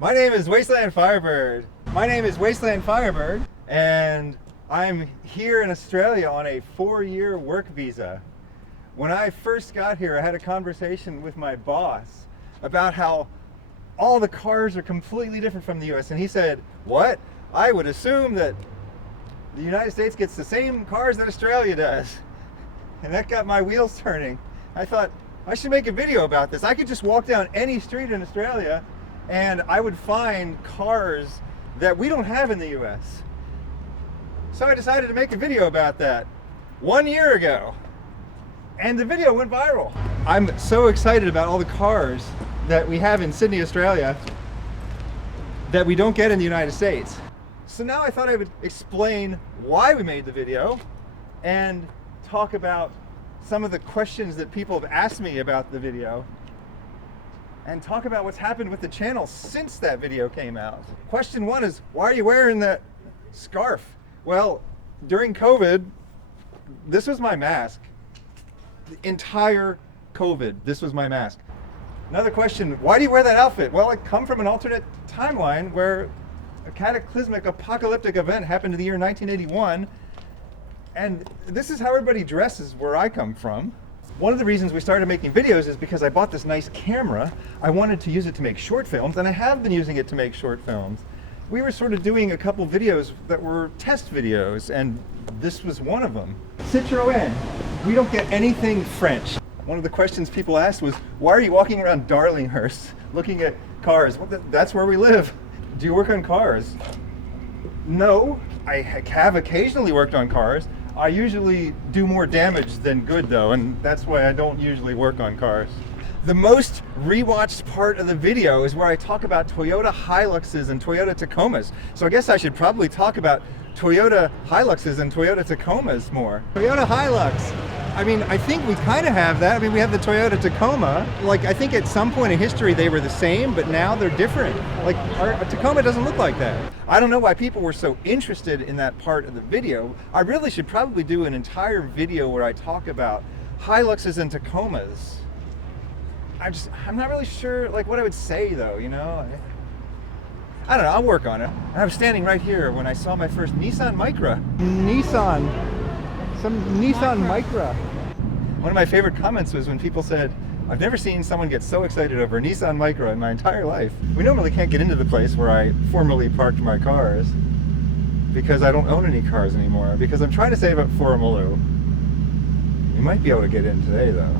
My name is Wasteland Firebird. And I'm here in Australia on a 4-year work visa. When I first got here, I had a conversation with my boss about how all the cars are completely different from the US, and he said, "What? I would assume that the United States gets the same cars that Australia does." And that got my wheels turning. I thought, I should make a video about this. I could just walk down any street in Australia and I would find cars that we don't have in the US. So I decided to make a video about that 1 year ago. And the video went viral. I'm so excited about all the cars that we have in Sydney, Australia that we don't get in the United States. So now I thought I would explain why we made the video and talk about some of the questions that people have asked me about the video and talk about what's happened with the channel since that video came out. Question one is, why are you wearing that scarf? Well, during COVID, this was my mask. The entire COVID, this was my mask. Another question, why do you wear that outfit? Well, I come from an alternate timeline where a cataclysmic apocalyptic event happened in the year 1981, and this is how everybody dresses where I come from. One of the reasons we started making videos is because I bought this nice camera. I wanted to use it to make short films, and I have been using it to make short films. We were sort of doing a couple videos that were test videos, and this was one of them. Citroën, we don't get anything French. One of the questions people asked was, why are you walking around Darlinghurst looking at cars? Well, that's where we live. Do you work on cars? No, I have occasionally worked on cars. I usually do more damage than good though, and that's why I don't usually work on cars. The most rewatched part of the video is where I talk about Toyota Hiluxes and Toyota Tacomas. So I guess I should probably talk about Toyota Hiluxes and Toyota Tacomas more. Toyota Hilux. I mean, I think we kind of have that. I mean, we have the Toyota Tacoma. Like, I think at some point in history they were the same, but now they're different. Like, our Tacoma doesn't look like that. I don't know why people were so interested in that part of the video. I really should probably do an entire video where I talk about Hiluxes and Tacomas. I'm not really sure, like, what I would say, though, you know? I don't know, I'll work on it. I was standing right here when I saw my first Nissan Micra. Some Nissan Micra. One of my favorite comments was when people said, I've never seen someone get so excited over a Nissan Micra in my entire life. We normally can't get into the place where I formerly parked my cars because I don't own any cars anymore, because I'm trying to save up for a Maloo. You might be able to get in today, though.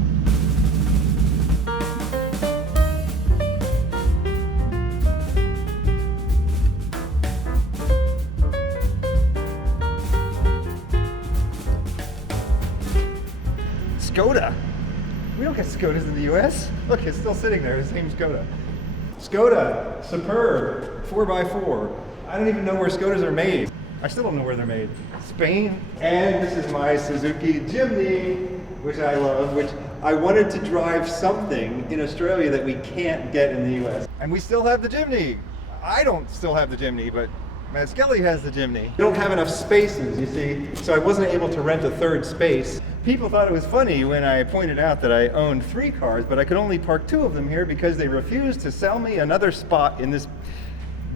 Skoda. We don't get Skodas in the US. Look, it's still sitting there, the same Skoda. Skoda, superb, 4x4. I don't even know where Skodas are made. I still don't know where they're made. Spain. And this is my Suzuki Jimny, which I love, which I wanted to drive something in Australia that we can't get in the US. And we still have the Jimny. I don't still have the Jimny, but Matt Skelly has the Jimny. We don't have enough spaces, you see, so I wasn't able to rent a third space. People thought it was funny when I pointed out that I owned 3 cars, but I could only park 2 of them here because they refused to sell me another spot in this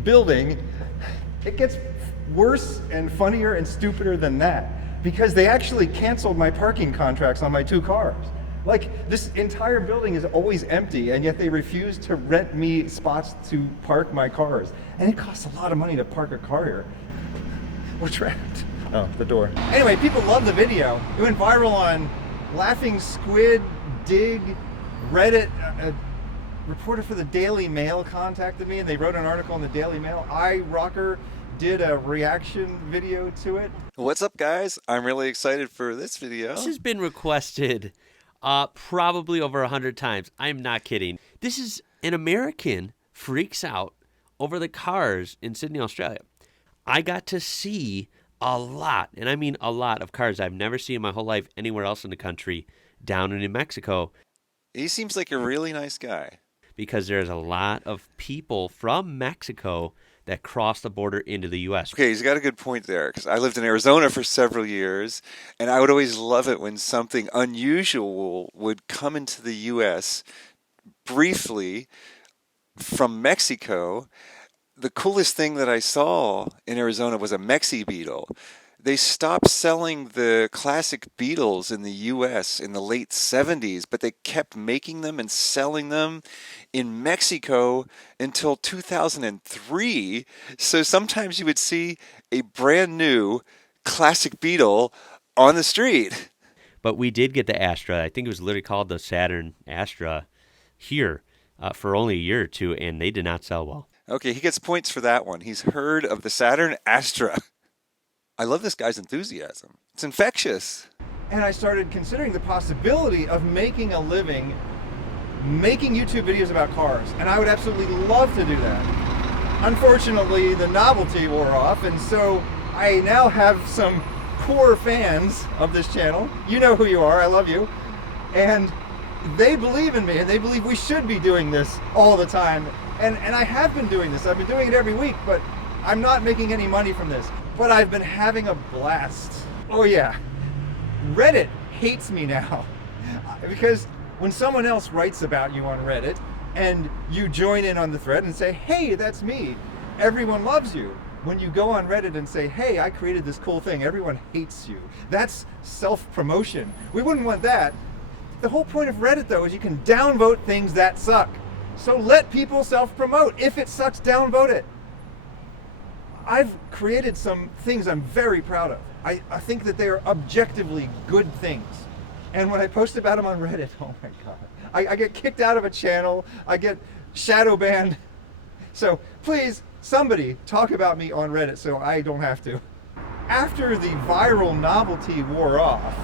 building. It gets worse and funnier and stupider than that, because they actually canceled my parking contracts on my 2 cars. Like, this entire building is always empty, and yet they refuse to rent me spots to park my cars. And it costs a lot of money to park a car here. We're trapped. Oh, the door. Anyway, people love the video. It went viral on Laughing Squid, Dig, Reddit. A reporter for the Daily Mail contacted me, and they wrote an article in the Daily Mail. iRocker did a reaction video to it. What's up, guys? I'm really excited for this video. This has been requested probably over 100 times. I'm not kidding. This is an American freaks out over the cars in Sydney, Australia. I got to see a lot, and I mean a lot, of cars I've never seen in my whole life anywhere else in the country down in New Mexico. He seems like a really nice guy. Because there's a lot of people from Mexico that cross the border into the U.S. Okay, he's got a good point there, because I lived in Arizona for several years, and I would always love it when something unusual would come into the U.S. briefly from Mexico. The coolest thing that I saw in Arizona was a Mexi Beetle. They stopped selling the classic Beetles in the US in the late 70s, but they kept making them and selling them in Mexico until 2003. So sometimes you would see a brand new classic Beetle on the street. But we did get the Astra. I think it was literally called the Saturn Astra here for only a year or two, and they did not sell well. Okay, he gets points for that one. He's heard of the Saturn Astra. I love this guy's enthusiasm. It's infectious. And I started considering the possibility of making a living making YouTube videos about cars, and I would absolutely love to do that. Unfortunately, the novelty wore off, and so I now have some core fans of this channel. You know who you are, I love you. And they believe in me, and they believe we should be doing this all the time. And I have been doing this. I've been doing it every week, but I'm not making any money from this. But I've been having a blast. Oh yeah, Reddit hates me now. Because when someone else writes about you on Reddit, and you join in on the thread and say, hey, that's me, everyone loves you. When you go on Reddit and say, hey, I created this cool thing, everyone hates you. That's self-promotion. We wouldn't want that. The whole point of Reddit, though, is you can downvote things that suck. So let people self-promote. If it sucks, downvote it. I've created some things I'm very proud of. I think that they are objectively good things. And when I post about them on Reddit, oh my God, I get kicked out of a channel, I get shadow banned. So please, somebody talk about me on Reddit so I don't have to. After the viral novelty wore off,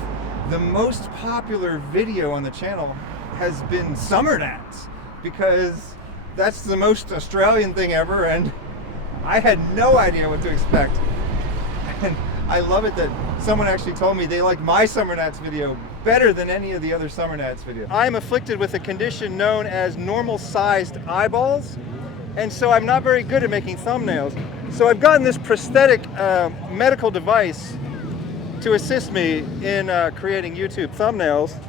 the most popular video on the channel has been Summernats, because that's the most Australian thing ever, and I had no idea what to expect. And I love it that someone actually told me they like my Summernats video better than any of the other Summernats videos. I'm afflicted with a condition known as normal-sized eyeballs, and so I'm not very good at making thumbnails. So I've gotten this prosthetic medical device to assist me in creating YouTube thumbnails.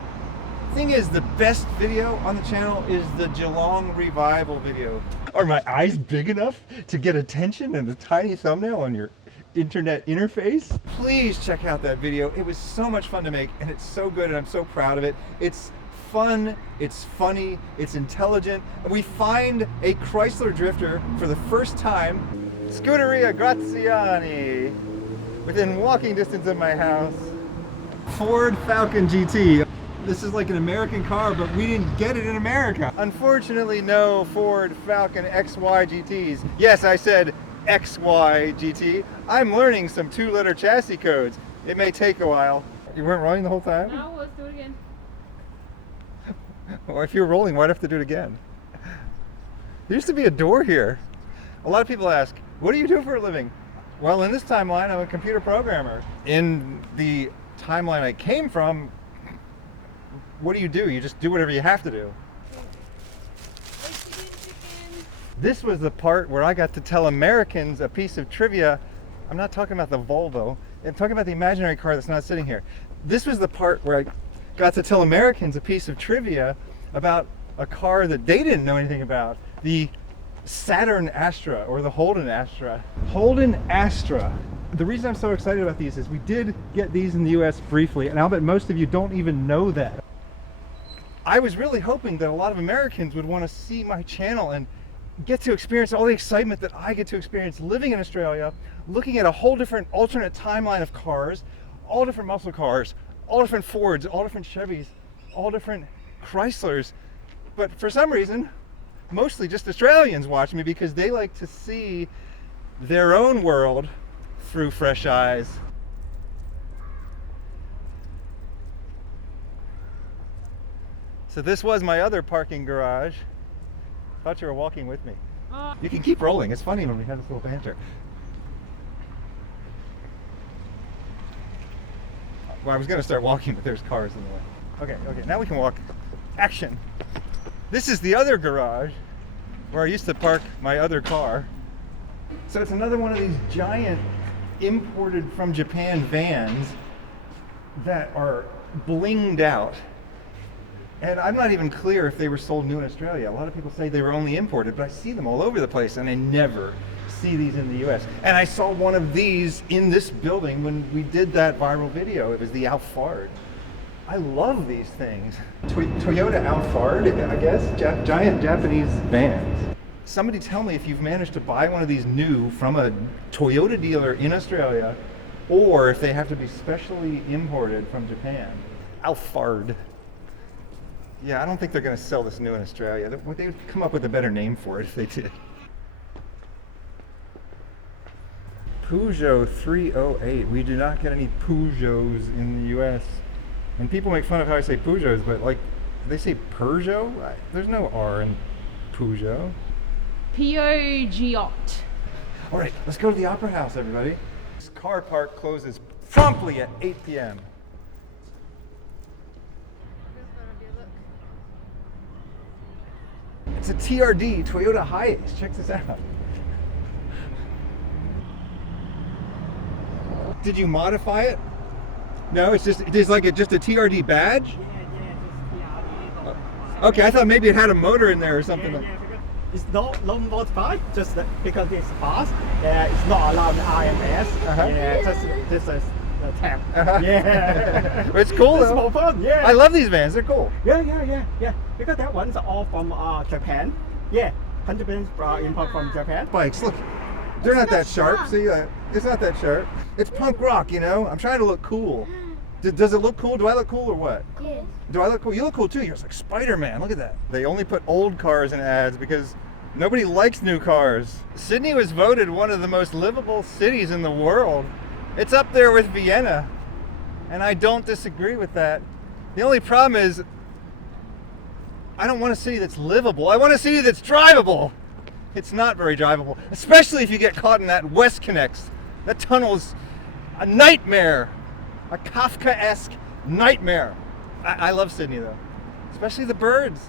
Thing is, the best video on the channel is the Geelong revival video. Are my eyes big enough to get attention in a tiny thumbnail on your internet interface? Please check out that video. It was so much fun to make, and it's so good, and I'm so proud of it. It's fun, it's funny, it's intelligent. We find a Chrysler Drifter for the first time. Scuderia Graziani, within walking distance of my house. Ford Falcon GT. This is like an American car, but we didn't get it in America. Unfortunately, no Ford Falcon XY GTs. Yes, I said XY GT. I'm learning some 2-letter chassis codes. It may take a while. You weren't rolling the whole time? No, let's do it again. Well, if you're rolling, why'd I have to do it again? There used to be a door here. A lot of people ask, what do you do for a living? Well, in this timeline, I'm a computer programmer. In the timeline I came from, what do? You just do whatever you have to do. This was the part where I got to tell Americans a piece of trivia. I'm not talking about the Volvo. I'm talking about the imaginary car that's not sitting here. This was the part where I got to tell Americans a piece of trivia about a car that they didn't know anything about. The Saturn Astra, or the Holden Astra. Holden Astra. The reason I'm so excited about these is we did get these in the US briefly, and I'll bet most of you don't even know that. I was really hoping that a lot of Americans would want to see my channel and get to experience all the excitement that I get to experience living in Australia, looking at a whole different alternate timeline of cars, all different muscle cars, all different Fords, all different Chevys, all different Chryslers. But for some reason, mostly just Australians watch me because they like to see their own world through fresh eyes. So this was my other parking garage. Thought you were walking with me. You can keep rolling. It's funny when we have this little banter. Well, I was going to start walking, but there's cars in the way. Okay, now we can walk. Action. This is the other garage where I used to park my other car. So it's another one of these giant imported from Japan vans that are blinged out. And I'm not even clear if they were sold new in Australia. A lot of people say they were only imported, but I see them all over the place, and I never see these in the US. And I saw one of these in this building when we did that viral video. It was the Alphard. I love these things. Toyota Alphard, I guess, giant Japanese vans. Somebody tell me if you've managed to buy one of these new from a Toyota dealer in Australia, or if they have to be specially imported from Japan. Alphard. Yeah, I don't think they're going to sell this new in Australia. They would come up with a better name for it if they did. Peugeot 308. We do not get any Peugeots in the U.S. And people make fun of how I say Peugeots, but like, they say Peugeot? There's no R in Peugeot. Peugeot. All right, let's go to the Opera House, everybody. This car park closes promptly at 8 p.m. It's a TRD, Toyota Hiace. Check this out. Did you modify it? No, it's just just a TRD badge? Yeah, Okay, I thought maybe it had a motor in there or something. because it's not modified, just because it's fast. It's not allowed IMS. Uh-huh. Yeah, just a tap. Uh-huh. Yeah. It's cool It's though. more fun. Yeah. I love these vans, they're cool. Yeah. Because that one's all from Japan. Yeah, 100% import from Japan. Bikes, look, they're not that sharp. See, it's not that sharp. It's punk rock, you know? I'm trying to look cool. Does it look cool? Do I look cool or what? Yes. Do I look cool? You look cool too. You're like Spider-Man. Look at that. They only put old cars in ads because nobody likes new cars. Sydney was voted one of the most livable cities in the world. It's up there with Vienna, and I don't disagree with that. The only problem is I don't want a city that's livable. I want a city that's drivable. It's not very drivable, especially if you get caught in that West Connects. That tunnel is a nightmare. A Kafka-esque nightmare. I love Sydney though, especially the birds.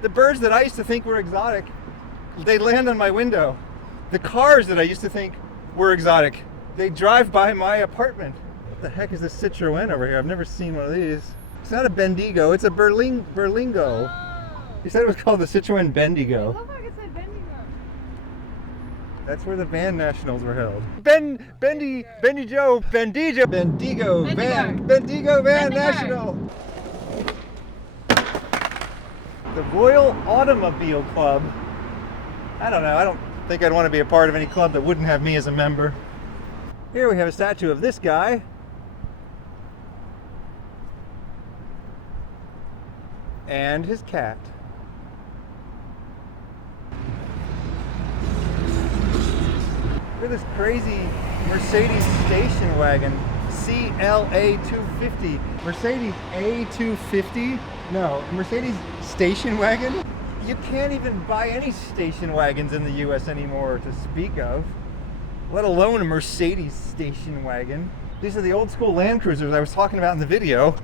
The birds that I used to think were exotic, they land on my window. The cars that I used to think were exotic, they drive by my apartment. What the heck is this Citroen over here? I've never seen one of these. It's not a Bendigo, it's a Berlingo. You said it was called the Citroen Bendigo. Look like it said Bendigo. That's where the van nationals were held. Bendigo Van National. The Royal Automobile Club. I don't know. I don't think I'd want to be a part of any club that wouldn't have me as a member. Here we have a statue of this guy. And his cat. Look at this crazy Mercedes station wagon, CLA 250. Mercedes A250? No, Mercedes station wagon? You can't even buy any station wagons in the US anymore to speak of, let alone a Mercedes station wagon. These are the old school Land Cruisers I was talking about in the video.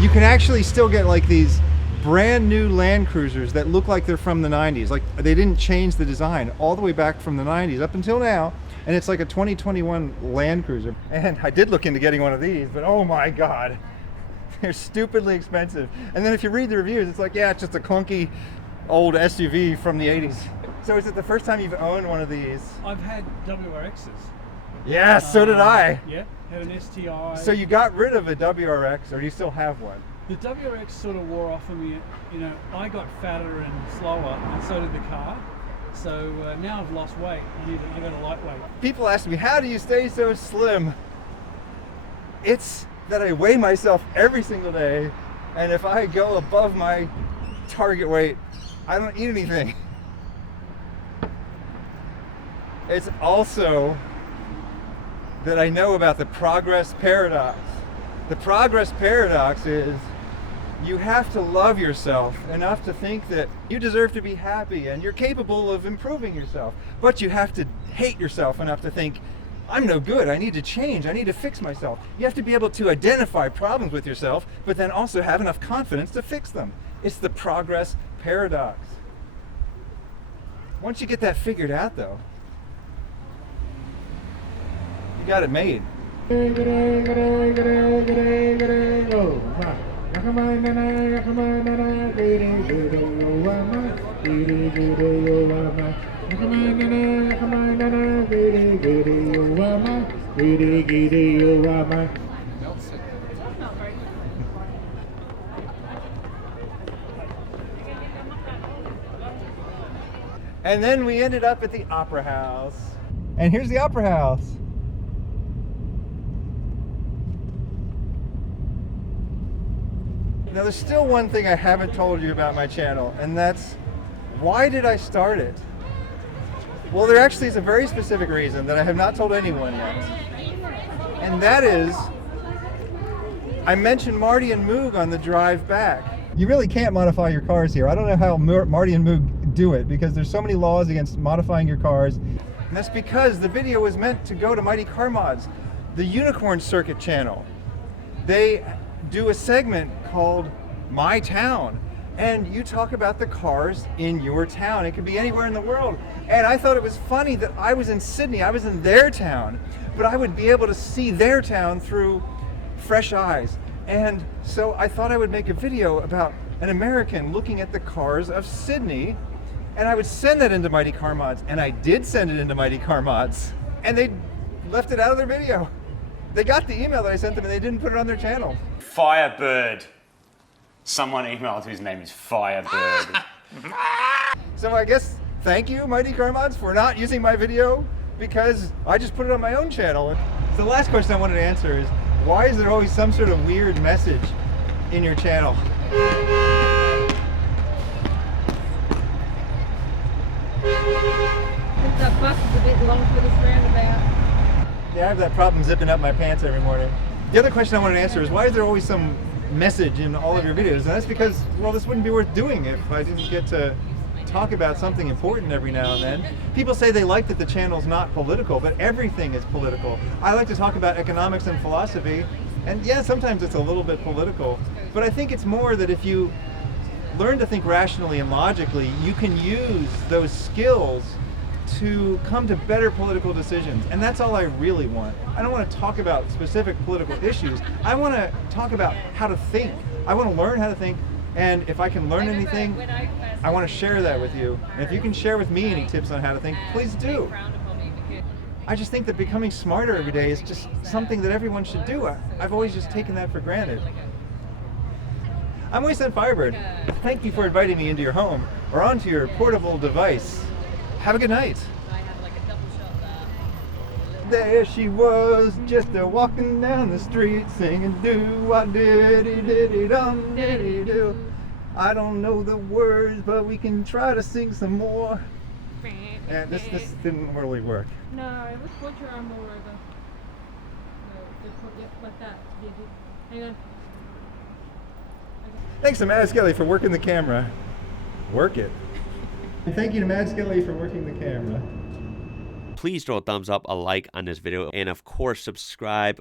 You can actually still get like these brand new Land Cruisers that look like they're from the 90s. Like they didn't change the design all the way back from the 90s up until now. And it's like a 2021 Land Cruiser. And I did look into getting one of these, but oh my God, they're stupidly expensive. And then if you read the reviews, it's like, yeah, it's just a clunky old SUV from the 80s. So is it the first time you've owned one of these? I've had WRXs. Yeah, so did I. Yeah, had an STI. So you got rid of a WRX, or do you still have one? The WRX sort of wore off of me. You know, I got fatter and slower, and so did the car. So now I've lost weight. I got a lightweight. People ask me, how do you stay so slim? It's that I weigh myself every single day, and if I go above my target weight, I don't eat anything. It's also that I know about the progress paradox. The progress paradox is you have to love yourself enough to think that you deserve to be happy and you're capable of improving yourself. But you have to hate yourself enough to think, I'm no good, I need to change, I need to fix myself. You have to be able to identify problems with yourself, but then also have enough confidence to fix them. It's the progress paradox. Once you get that figured out though, you got it made. And then we ended up at the Opera House. And here's the Opera House. Now there's still one thing I haven't told you about my channel, and that's why did I start it? Well, there actually is a very specific reason that I have not told anyone yet. And that is, I mentioned Marty and Moog on the drive back. You really can't modify your cars here. I don't know how Marty and Moog do it because there's so many laws against modifying your cars. And that's because the video was meant to go to Mighty Car Mods, the Unicorn Circuit channel. They do a segment called My Town, and you talk about the cars in your town. It could be anywhere in the world. And I thought it was funny that I was in Sydney, I was in their town, but I would be able to see their town through fresh eyes. And so I thought I would make a video about an American looking at the cars of Sydney, and I would send that into Mighty Car Mods, and I did send it into Mighty Car Mods, and they left it out of their video. They got the email that I sent them and they didn't put it on their channel. Firebird. Someone emailed whose name is Firebird. So I guess thank you, Mighty Car Mods, for not using my video because I just put it on my own channel. So the last question I wanted to answer is, why is there always some sort of weird message in your channel? That bus is a bit long for this roundabout. Yeah, I have that problem zipping up my pants every morning. The other question I wanted to answer is, why is there always some message in all of your videos? And that's because, well, this wouldn't be worth doing if I didn't get to talk about something important every now and then. People say they like that the channel's not political, but everything is political. I like to talk about economics and philosophy, and yeah, sometimes it's a little bit political, but I think it's more that if you learn to think rationally and logically, you can use those skills to come to better political decisions. And that's all I really want. I don't want to talk about specific political issues. I want to talk about how to think. I want to learn how to think, and if I can learn anything, I want to share that with you. And if you can share with me any tips on how to think, please do. I just think that becoming smarter every day is just something that everyone should do. I've always just taken that for granted. I'm Wholesome Firebird. Thank you for inviting me into your home or onto your portable device. Have a good night. There she was, just walking down the street singing do-wah-diddy-diddy-dum-diddy-do. I don't know the words, but we can try to sing some more. And this didn't really work. No, let's put your arm more over. No, just put it like that. Hang on. Thanks to Mad Skelly for working the camera. Work it. And thank you to Mad Skelly for working the camera. Please throw a thumbs up, a like on this video, and of course subscribe